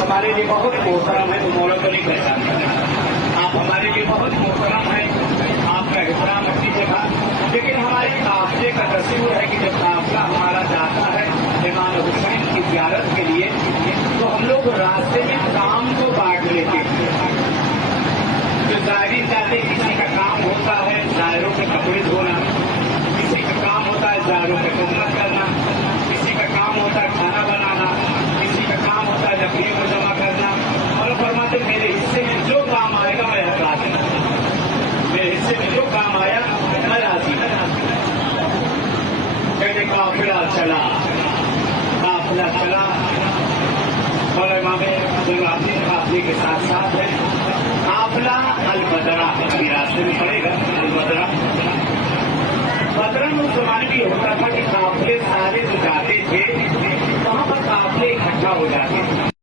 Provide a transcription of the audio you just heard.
हमारे लिए बहुत मोहतरम है, तो मौला को नहीं पहचानता। आप हमारे लिए बहुत मोहतरम है, आपका एहतराम अपनी जगह, लेकिन हमारे काफिले का तस्वीर है कि जब काफिला हमारा जाता है इमाम हुसैन की ज़ियारत के लिए, तो हम लोग रास्ते में काम को बांट लेते हैं। जो जायरीन जाते, किसी का काम होता है जायरों के कपड़े धोना, किसी का काम होता है जायरों की खिदमत करना, किसी का काम होता है खाना बनाना, किसी का काम होता है लकड़ियों को जमा करना। और फरमाते मेरे हिस्से में जो काम आएगा मैं राजी, मेरे हिस्से में जो काम आया मैं राजी। कहते काफिला चला, काफिला चला, और इमाम काफिले के साथ साथ है काफिला अल-बदरा, अभी रास्ते में पड़ेगा अल-बदरा। बदरा में उस जमाने में होता था कि काफिले सारे जो जाते थे वहां पर काफिले इकट्ठा हो जाते थे।